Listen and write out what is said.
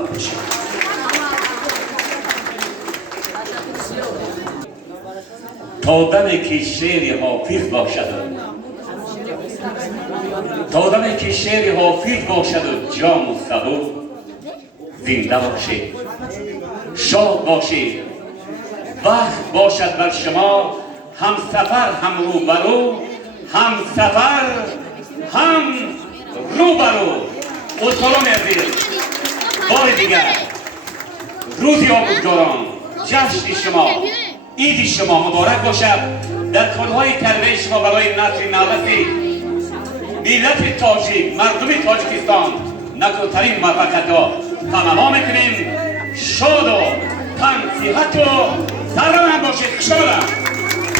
سلامت باشید. تا دمی که شعر حافظ باشد تا دمی که شعر حافظ باشد و جام و سبو زنده باشید، شاد باشید، وقت باشد بر شما هم سفر هم روبرو، هم سفر هم روبرو. استادان عزیز، بار دیگر روزی آموزگاران، جشن شما، عید شما مبارک باشد. در کارهای تربیت شما برای نسل نوسط ملت تاجیک، مردم تاجیکستان نکوترین موفقیت‌ها تمام میکنیم. شاد و تن صحت و سرمند باشید. خوشحالم.